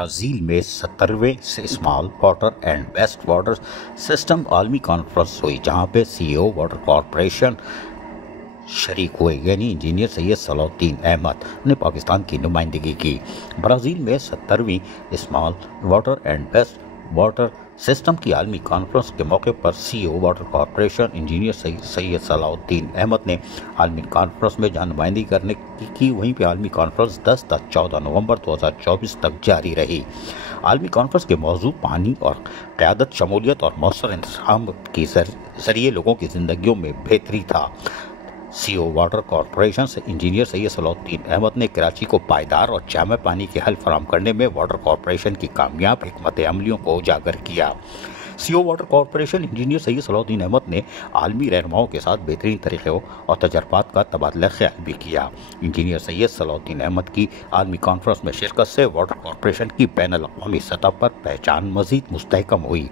Brazil میں 70ویں small water and waste water system عالمی کانفرنس ہوئی، جہاں پہ سی او واٹر کارپوریشن شریک ہوئے، یعنی انجینئر سید صلاح الدین احمد نے پاکستان کی نمائندگی کی۔ برازیل میں 70ویں small water and waste water system کی عالمی کانفرنس کے موقع پر C O water corporation engineer Syed Salahuddin Ahmad نے عالمی کانفرنس میں جہاں نمائندگی کرنے کی، وہیں پہ عالمی کانفرنس 10 تا 14 نومبر 2024 تک جاری رہی۔ عالمی کانفرنس کے موضوع پانی اور قیادت، شمولیت اور مؤثر انتظام کے ذریعے لوگوں کی زندگیوں میں بہتری تھا۔ سی او واٹر کارپوریشن سے انجینئر سید صلاح الدین احمد نے کراچی کو پائیدار اور جامع پانی کے حل فراہم کرنے میں واٹر کارپوریشن کی کامیاب حکمت عملیوں کو اجاگر کیا۔ سی O water corporation engineer Syed Salahuddin Ahmad نے عالمی رہنماؤں کے ساتھ بہترین طریقوں اور تجربات کا تبادلہ خیال بھی کیا۔ انجینئر سید صلاح الدین احمد کی عالمی کانفرنس میں شرکت سے واٹر کارپوریشن کی بین الاقوامی سطح پر پہچان مزید مستحکم ہوئی۔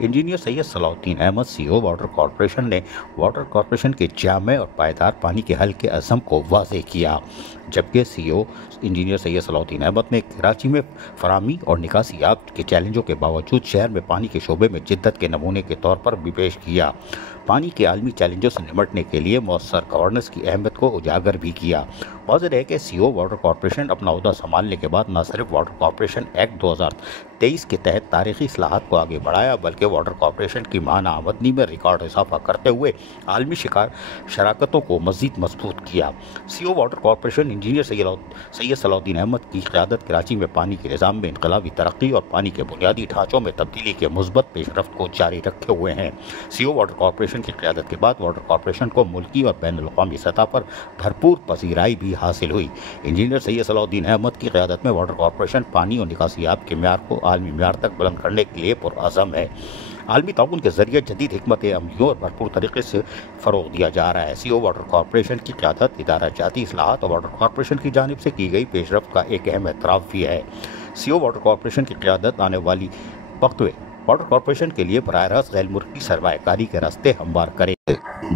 انجینئر سید صلاح الدین احمد سی او واٹر کارپوریشن نے واٹر کارپوریشن کے جامع اور پائیدار پانی کے حل کے عزم کو واضح کیا، جبکہ سی او انجینئر سید صلاح الدین احمد نے کراچی میں فراہمی اور نکاسیات کے چیلنجوں کے باوجود شہر میں پانی کے شعبے میں جدت کے نمونے کے طور پر بھی پیش کیا۔ پانی کے عالمی چیلنجوں سے نمٹنے کے لیے مؤثر گورننس کی اہمیت کو اجاگر بھی کیا۔ واضح ہے کہ سی او واٹر کارپوریشن اپنا عہدہ سنبھالنے کے بعد نہ صرف واٹر کارپوریشن ایکٹ 2023 کے تحت تاریخی اصلاحات کو آگے بڑھایا، بلکہ واٹر کارپوریشن کی ماہانہ آمدنی میں ریکارڈ اضافہ کرتے ہوئے عالمی شراکتوں کو مزید مضبوط کیا۔ سی O water corporation engineer Syed Salahuddin Ahmad کی قیادت کراچی میں پانی کے نظام میں انقلابی ترقی اور پانی کے بنیادی ڈھانچوں میں تبدیلی کے مثبت پیش رفت کو جاری رکھے ہوئے ہیں۔ سی او واٹر کارپوریشن کی قیادت کے بعد واٹر کارپوریشن کو ملکی اور بین الاقوامی سطح پر بھرپور پذیرائی بھی حاصل ہوئی۔ انجینئر سید صلاح الدین احمد کی قیادت میں واٹر کارپوریشن پانی اور نکاسیات کے معیار کو عالمی معیار تک بلند کرنے کے لیے پرعزم ہے۔ عالمی تعاون کے ذریعے جدید حکمت عملیوں اور بھرپور طریقے سے فروغ دیا جا رہا ہے۔ سی او واٹر کارپوریشن کی قیادت ادارہ جاتی اصلاحات اور واٹر کارپوریشن کی جانب سے کی گئی پیش رفت کا ایک اہم اعتراف بھی ہے۔ سی او واٹر کارپوریشن کی قیادت آنے والی وقت میں واٹر کارپوریشن کے لیے براہ راست غیر ملکی سرمایہ کاری کے راستے ہموار کرے،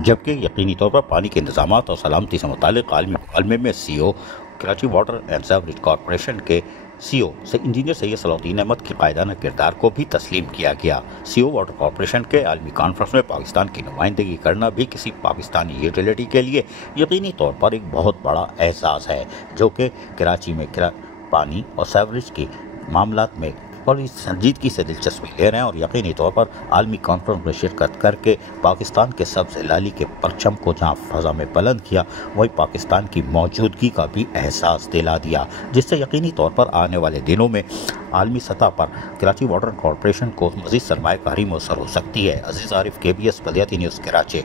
جبکہ یقینی طور پر پانی کے انتظامات اور سلامتی سے متعلق عالمی مکالمے میں C O Karachi water and sewerage corporation کے سی او سے انجینئر سید صلاح الدین احمد کے قائدانہ کردار کو بھی تسلیم کیا گیا۔ سی او واٹر کارپوریشن کے عالمی کانفرنس میں پاکستان کی نمائندگی کرنا بھی کسی پاکستانی یوٹیلیٹی کے لیے یقینی طور پر ایک بہت بڑا احساس ہے، جو کہ کراچی میں پانی اور سیوریج کے معاملات میں بڑی سنجیدگی سے دلچسپی لے رہے ہیں، اور یقینی طور پر عالمی کانفرنس میں شرکت کر کے پاکستان کے سبز لالی کے پرچم کو جہاں فضا میں بلند کیا، وہی پاکستان کی موجودگی کا بھی احساس دلا دیا، جس سے یقینی طور پر آنے والے دنوں میں عالمی سطح پر کراچی واٹر کارپوریشن کو مزید سرمایہ کاری میسر ہو سکتی ہے۔ عزیز عارف، KBS بلدیاتی نیوز، کراچی۔